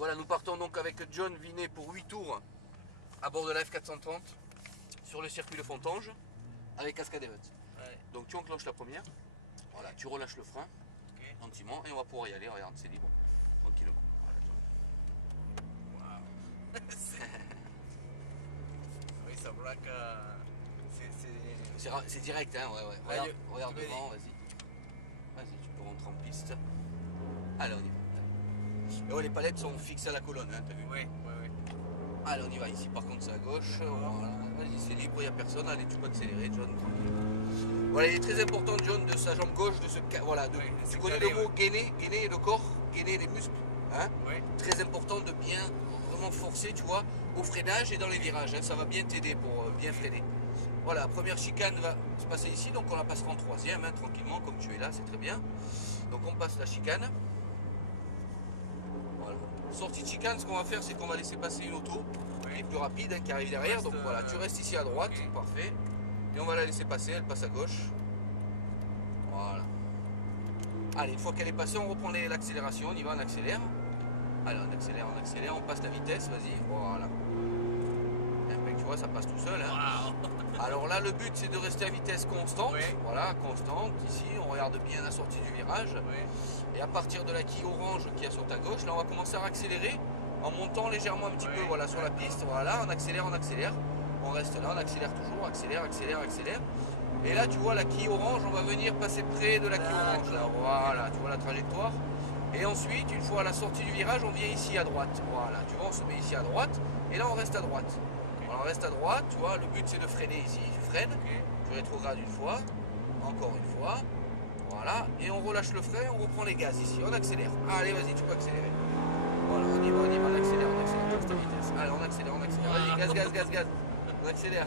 Voilà, nous partons donc avec John Vinet pour 8 tours à bord de la F430 sur le circuit de Fontanges avec cascade event. Ouais. Donc tu enclenches la première, voilà, tu relâches le frein gentiment et on va pouvoir y aller, regarde, c'est libre, tranquillement. Voilà. Wow. Oui, ça braque. C'est direct, hein, ouais. Allez, Regarde vas-y. devant, vas-y, tu peux rentrer en piste. Allez, on y va. Et ouais, les palettes sont fixes à la colonne, hein, t'as vu? Oui. Allez, on y va. Ici, par contre, c'est à gauche. Voilà. Vas-y, c'est libre, il n'y a personne. Allez, tu peux accélérer, John, tranquille. Voilà, il est très important, John, de sa jambe gauche, de ce. Voilà, tu connais le mot gainer, gainer le corps, gainer les muscles. Hein? Oui. Très important de bien vraiment forcer, tu vois, au freinage et dans les virages. Hein, ça va bien t'aider pour bien freiner. Voilà, première chicane va se passer ici, donc on la passera en troisième, hein, tranquillement, comme tu es là, c'est très bien. Donc on passe la chicane. Voilà. Sortie de chicane, ce qu'on va faire, c'est qu'on va laisser passer une auto qui est plus rapide, hein, qui arrive derrière. Donc voilà, tu restes ici à droite, parfait. Et on va la laisser passer, elle passe à gauche. Voilà. Allez, une fois qu'elle est passée, on reprend l'accélération, on y va, on accélère. Allez, on accélère, on passe la vitesse, vas-y, voilà. Et tu vois, ça passe tout seul. Hein. Wow. Alors là, le but, c'est de rester à vitesse constante. Oui. Voilà, constante. Ici, on regarde bien la sortie du virage. Oui. Et à partir de la quille orange qui est sur ta gauche, là, on va commencer à accélérer en montant légèrement un petit peu voilà, sur la piste. Voilà, on accélère. On reste là, on accélère toujours, accélère. Et là, tu vois la quille orange, on va venir passer près de la quille orange. Là, voilà, tu vois la trajectoire. Et ensuite, une fois à la sortie du virage, on vient ici à droite. Voilà, tu vois, on se met ici à droite. Et là, on reste à droite. Alors, on reste à droite, tu vois, le but c'est de freiner ici. Tu freines, tu rétrogrades une fois, encore une fois. Voilà, et on relâche le frein, on reprend les gaz ici. On accélère. Allez, vas-y, tu peux accélérer. Voilà, on y va, on accélère, passe ta vitesse. Allez, on accélère. Vas-y, gaz. On accélère.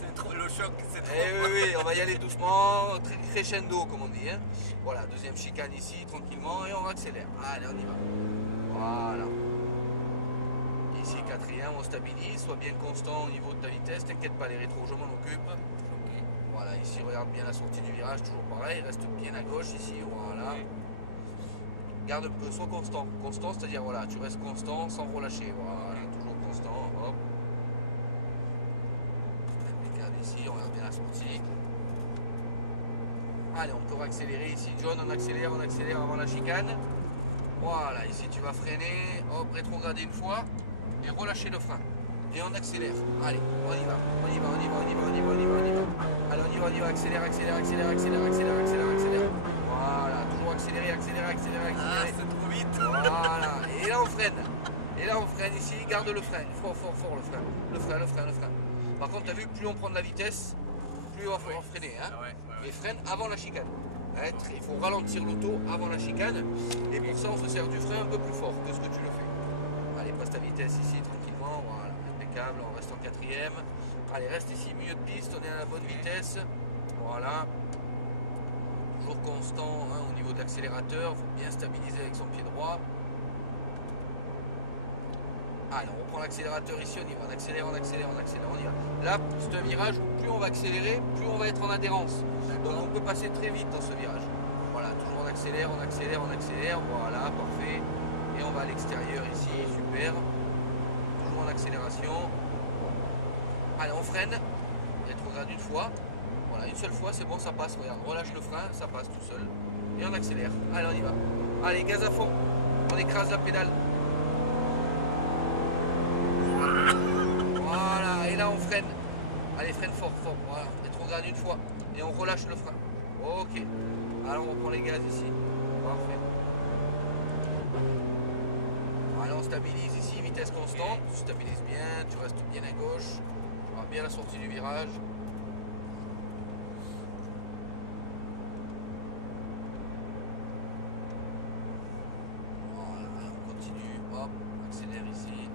C'est trop le choc, c'est trop. Oui, on va y aller doucement, crescendo comme on dit. Hein. Voilà, deuxième chicane ici, tranquillement, et on accélère. Allez, on y va. Voilà. Ici, quatrième, on stabilise, sois bien constant au niveau de ta vitesse, t'inquiète pas, les rétros, je m'en occupe. Voilà, ici, regarde bien la sortie du virage, toujours pareil, reste bien à gauche ici, voilà. Garde un peu, sois constant. Constant, c'est-à-dire, voilà, tu restes constant sans relâcher, voilà, toujours constant, hop. Ici, on regarde bien la sortie. Allez, on peut accélérer ici, John, on accélère avant la chicane. Voilà, ici tu vas freiner, hop, rétrograder une fois et relâcher le frein. Et on accélère. Allez, on y va. Allez, on y va, accélère. Voilà, toujours accélérer. Ah, c'est trop vite. Voilà, et là on freine ici, garde le frein, fort le frein. Par contre, tu as vu, plus on prend de la vitesse, plus on va falloir freiner. Hein. Et freine avant la chicane. Hein, il faut ralentir l'auto avant la chicane. Et pour ça, on se sert du frein un peu plus fort que ce que tu le fais. Allez, passe ta vitesse ici tranquillement. Voilà, impeccable. On reste en quatrième. Allez, reste ici, milieu de piste. On est à la bonne vitesse. Voilà. Toujours constant hein, au niveau de l'accélérateur. Il faut bien stabiliser avec son pied droit. Allez, on reprend l'accélérateur ici, on y va, on accélère, on y va. Là, c'est un virage où plus on va accélérer, plus on va être en adhérence. Donc on peut passer très vite dans ce virage. Voilà, toujours on accélère, voilà, parfait. Et on va à l'extérieur ici, super. Toujours en accélération. Allez, on freine, rétrograde une fois. Voilà, une seule fois, c'est bon, ça passe, regarde, relâche le frein, ça passe tout seul. Et on accélère. Allez, on y va. Allez, gaz à fond, on écrase la pédale. Voilà, et là on freine. Allez, freine fort, voilà, rétrograde une fois. Et on relâche le frein. Ok. Alors on prend les gaz ici. Parfait. Allez, on stabilise ici, vitesse constante. Tu stabilises bien, tu restes bien à gauche. Tu vois bien la sortie du virage. Voilà, on continue. Hop, on accélère ici.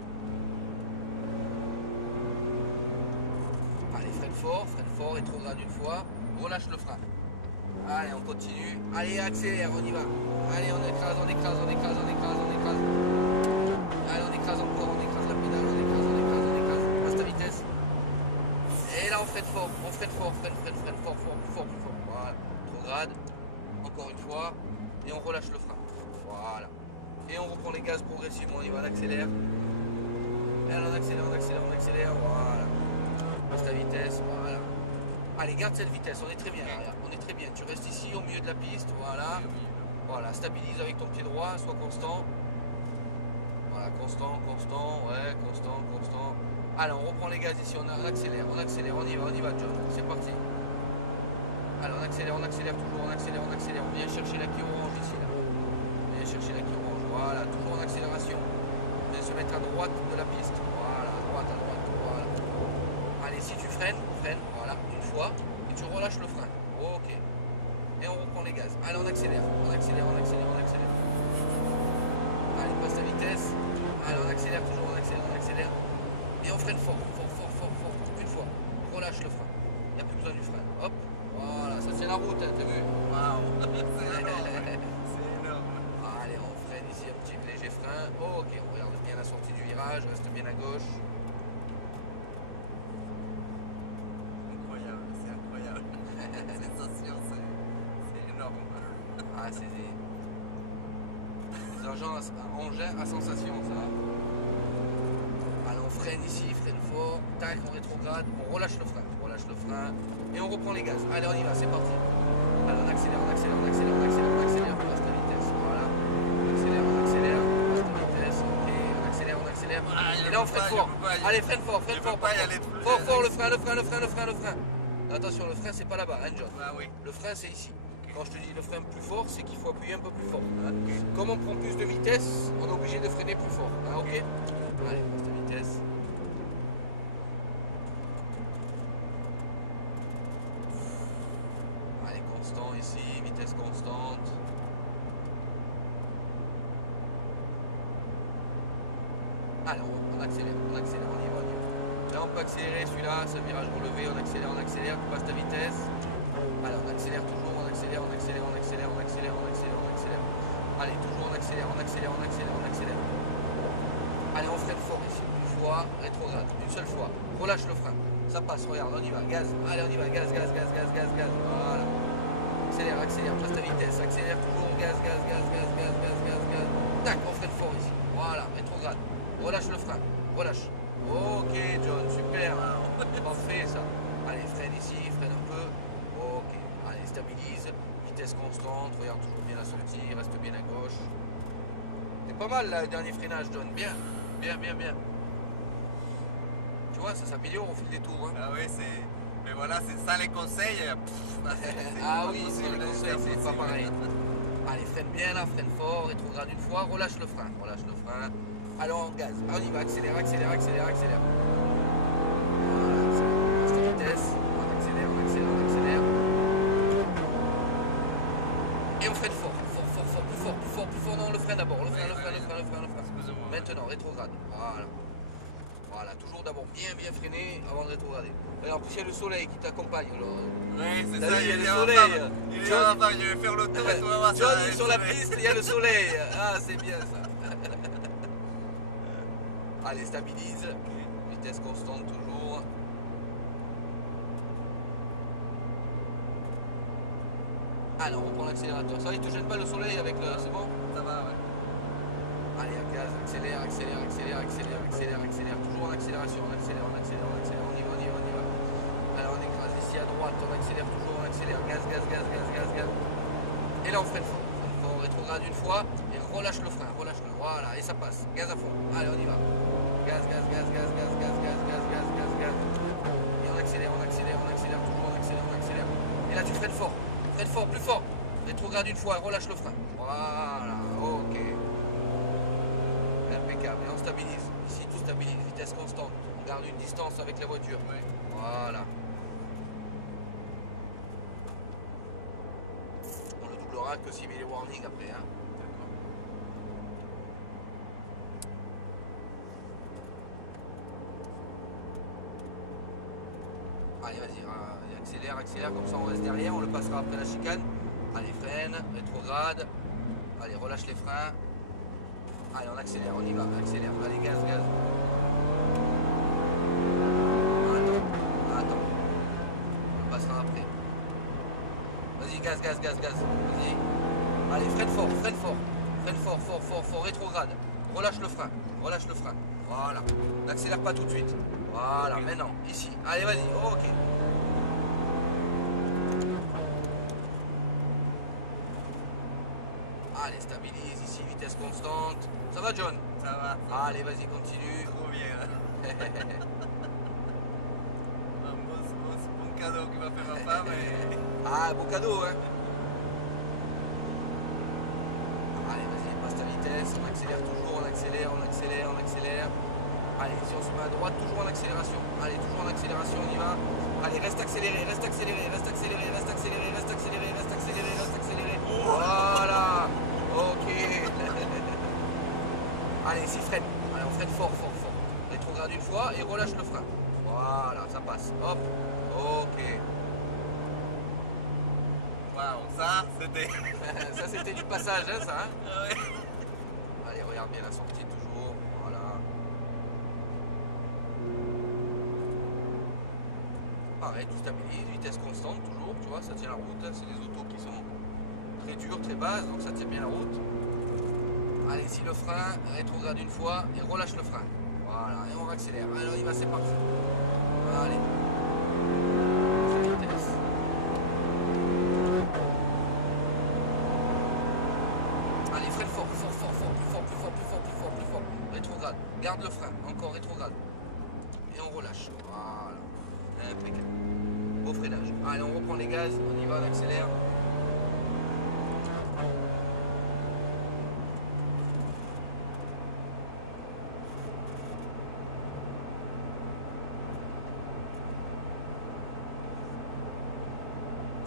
Allez, freine fort, rétrograde une fois, relâche le frein. Allez, on continue. Allez, accélère, on y va. Allez, on écrase. Allez, on écrase encore, on écrase la pédale, on écrase. Passe ta vitesse. Et là, on freine fort, freine fort, plus fort. Voilà, rétrograde. Encore une fois. Et on relâche le frein. Voilà. Et on reprend les gaz progressivement, on y va, on accélère. Et alors on accélère, on accélère, on accélère, voilà. Passe ta vitesse, voilà. Allez, garde cette vitesse, on est très bien là, regarde. On est très bien. Tu restes ici au milieu de la piste, voilà. Voilà, stabilise avec ton pied droit, sois constant. Voilà, constant, constant, ouais, constant, constant. Allez, on reprend les gaz ici, on accélère, on y va, John, c'est parti. Allez, on accélère toujours, on accélère. On vient chercher la quille orange ici, là. On vient chercher la quille orange, voilà, toujours en accélération. On vient se mettre à droite de la piste, voilà, à droite, voilà. Allez, si tu freines, voilà, une fois, et tu relâches le frein. Ok. Et on reprend les gaz. Allez, on accélère. Allez, passe ta vitesse. Allez, on accélère toujours, on accélère. Et on freine fort. Une fois. Relâche le frein. Il n'y a plus besoin du frein. Hop. Voilà, ça c'est la route, hein, t'as vu? Waouh, c'est énorme. C'est énorme. Allez, on freine ici, un petit léger frein. Ok, on regarde bien la sortie du virage, reste bien à gauche. C'est incroyable. Sensation, c'est énorme. Ah, c'est des engins à sensation, ça. Allez, on freine ici, freine fort. Tac, on rétrograde, on relâche le frein. Et on reprend les gaz. Allez, on y va, c'est parti. Allez, on accélère. Passe ta vitesse, voilà. On accélère, passe ta vitesse. Ok, on accélère. Ah, Et là, on freine fort. Allez, freine fort. Fort, le frein. Attention, le frein, c'est pas là-bas, hein, John. Ah oui. Le frein, c'est ici. Quand je te dis le frein plus fort, c'est qu'il faut appuyer un peu plus fort. Hein. Comme on prend plus de vitesse, on est obligé de freiner plus fort. Hein, ok. Allez, passe ta vitesse. Allez, constant ici, vitesse constante. Allez, on accélère, on y va. Là, on peut accélérer celui-là, c'est un virage relevé, on accélère, tu passes ta vitesse. Allez, on accélère toujours, on accélère. Allez, toujours on accélère. Allez, on freine fort ici. Une fois, rétrograde. Une seule fois. Relâche le frein. Ça passe, regarde, on y va. Gaz. Allez, on y va. Gaz. Voilà. Accélère. Passe ta vitesse. Accélère toujours. Gaz. Tac, on freine fort ici. Voilà, rétrograde. Relâche le frein. Relâche. Ok, John, super. Parfait, ça. Allez, freine ici, freine un peu. Ok. Allez, stabilise. Vitesse constante. Regarde toujours bien la sortie. Reste bien à gauche. C'est pas mal, là, le dernier freinage, John. Bien. Tu vois, ça s'améliore au fil des tours. Hein. Ah oui, c'est. Mais voilà, c'est ça les conseils. Ah oui, c'est les conseils, c'est pas pareil. Allez, freine bien là, freine fort, rétrograde une fois, relâche le frein. Alors on gaz. On y va, accélère. Voilà, accélère. Passe ta vitesse. On accélère. Et on freine fort. Plus fort. Non, le frein d'abord. Le frein. Maintenant, rétrograde. Voilà, toujours d'abord bien freiner avant de rétrograder. Alors, en plus, il y a le soleil qui t'accompagne. Oui, c'est T'as ça, vu, il y a le le soleil. soleil. Je vais faire le tour et tout, on va voir John ça. est sur la piste, il y a le soleil. Ah, c'est bien ça. Allez, stabilise. Vitesse constante toujours. Allez, on reprend l'accélérateur. Ça, il te gêne pas le soleil avec le. C'est bon? Ça va, ouais. Allez, à gaz, accélère. Toujours en accélération. On accélère. On y va. Alors, on écrase ici à droite. On accélère toujours. Gaz. Et là, on freine fort. On rétrograde une fois et relâche le frein. Voilà, et ça passe. Gaz à fond. Allez, on y va. Gaz. Et on accélère. Et là, tu freines fort. Plus fort. Rétrograde une fois, relâche le frein. Voilà, ok. Impeccable. Et on stabilise. Ici, tu stabilises. Vitesse constante. On garde une distance avec la voiture. Ouais. Voilà. On le doublera que s'il met les warnings après. Hein. Allez, vas-y, accélère, comme ça on reste derrière, on le passera après la chicane. Allez, freine, rétrograde. Allez, relâche les freins. Allez, on accélère, on y va, accélère. Allez, gaz. Attends. On le passera après. Vas-y, gaz. Vas-y. Allez, freine fort. Freine fort, fort, fort, fort, rétrograde. Relâche le frein, relâche le frein. Voilà. N'accélère pas tout de suite. Voilà, maintenant, ici. Allez, vas-y, ok. Allez, stabilise ici, vitesse constante. Ça va, John? Ça va. Allez, vas-y, continue. Trop bien. Un bon cadeau qui m'a fait ma femme. Et... Ah, beau cadeau, hein? Allez, vas-y, passe ta vitesse. On accélère toujours, on accélère, on accélère, on accélère. Allez, si on se met à droite, toujours en accélération. Allez, toujours en accélération, on y va. Allez, reste accéléré, reste accéléré, reste accéléré, reste accéléré, reste accéléré, reste accéléré, reste accéléré. Voilà. Ok. Allez, ici, freine. Allez, on freine fort, fort, fort. Rétrograde une fois et relâche le frein. Voilà, ça passe. Hop. Ok. Waouh, ça c'était. Ça, c'était du passage, hein, ça. Hein. Ouais. Allez, regarde bien la sortie toujours. Voilà. Pareil, tu stabilises, vitesse constante toujours, tu vois, ça tient la route. Hein. C'est des autos qui sont très dures, très basses, donc ça tient bien la route. Allez, ici le frein, rétrograde une fois et relâche le frein. Voilà, et on accélère. Allez, on y va, c'est parti. Allez. Vitesse. Allez, freine fort, fort, fort, fort, plus fort, plus fort, plus fort, plus fort, plus fort. Rétrograde. Garde le frein, encore rétrograde. Et on relâche. Voilà. Impeccable. Beau freinage. Allez, on reprend les gaz, on y va, on accélère.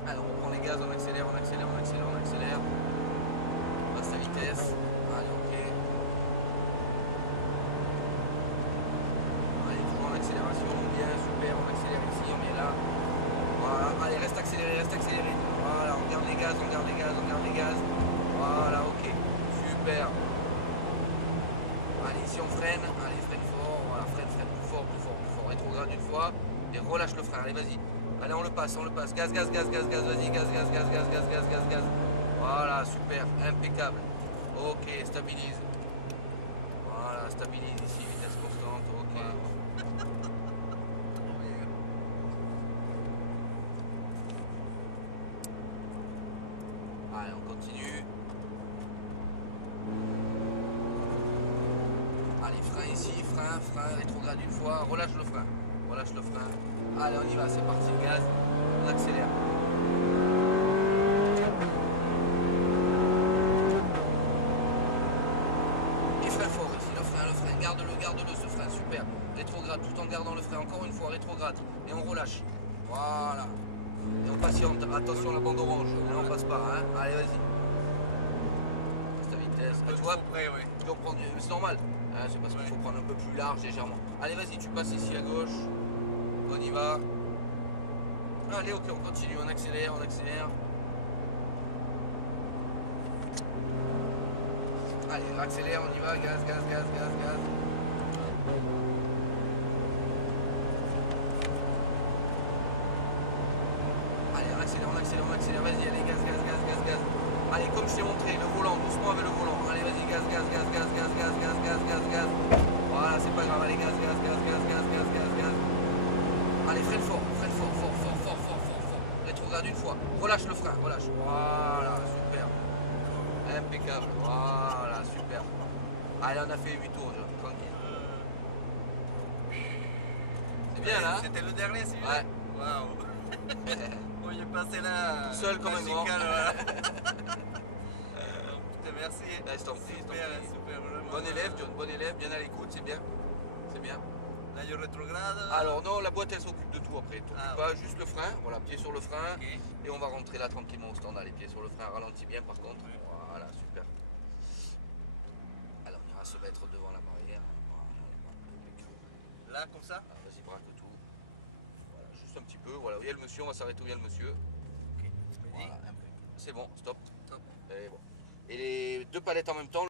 Allez, on reprend les gaz, on accélère, on accélère, on accélère, on accélère. On passe la vitesse. Allez, ok. Allez, toujours en accélération, bien, super, on accélère ici, on est là. Voilà, allez, reste accéléré, reste accéléré. Voilà, on garde les gaz, on garde les gaz, on garde les gaz. Voilà, ok, super. Allez, ici on freine, allez, freine fort, voilà, freine, freine, plus fort, plus fort, plus fort. Rétrograde une fois et relâche le frein, allez, vas-y. Allez, on le passe, gaz, gaz, gaz, gaz, gaz, vas-y, gaz, gaz, gaz, gaz, gaz, gaz, gaz, gaz. Voilà, super, impeccable. Ok, stabilise. Voilà, stabilise ici, vitesse constante, ok. Allez, on continue. Allez, frein ici, frein, frein, rétrograde une fois, relâche le frein. Relâche le frein. Allez, on y va, c'est parti, gaz. On accélère. Et frein fort ici, le frein, garde-le, ce frein, super. Rétrograde, tout en gardant le frein, encore une fois, rétrograde. Et on relâche. Voilà. Et on patiente, attention à la bande orange. Là, on passe pas, hein. Allez, vas-y. Passe ta vitesse. Ah, tu vois, c'est normal. Hein, c'est parce qu'il faut prendre un peu plus large, légèrement. Allez, vas-y, tu passes ici à gauche. On y va. Allez, ok, on continue, on accélère, on accélère. Allez, on accélère, on y va, gaz, gaz, gaz, gaz, gaz. Allez, on accélère, on accélère, on accélère, vas-y, allez, gaz, gaz, gaz, gaz, gaz. Allez, comme je t'ai montré, le volant, doucement avec le volant. Allez, vas-y, gaz, gaz, gaz, gaz, gaz, gaz, gaz, gaz, gaz, gaz. Voilà, c'est pas grave, allez, gaz, gaz, gaz, gaz, gaz, gaz, gaz, gaz. Allez, freine fort, fort, fort, fort, fort, fort, fort, fort. Rétrograde une fois. Relâche le frein, relâche. Voilà, super. Impeccable. Voilà, super. Allez, on a fait 8 tours, John, tranquille. C'est bien là? C'était le dernier, celui-là? Ouais. Waouh. Bon, il est passé là. Seul comme un grand. Voilà. Putain, merci. Je t'en prie, je t'en Super, prie. super, vraiment. Bon élève, John, bon élève, bien à l'écoute, c'est bien. C'est bien. Là, je rétrograde. Alors non, la boîte elle s'occupe de tout après. T'occupes Ah, pas, juste le frein, voilà, pied sur le frein. Ok. Et on va rentrer là tranquillement au stand, les pieds sur le frein, ralentis bien par contre. Voilà, super. Alors on ira se mettre devant la barrière. Voilà, Là, comme ça? ah, vas-y, braque tout. Voilà, juste un petit peu. Voilà, où il y a le monsieur, on va s'arrêter où il y a le monsieur. Ok. Voilà, c'est bon, stop. Top. Et bon. Et les deux palettes en même temps.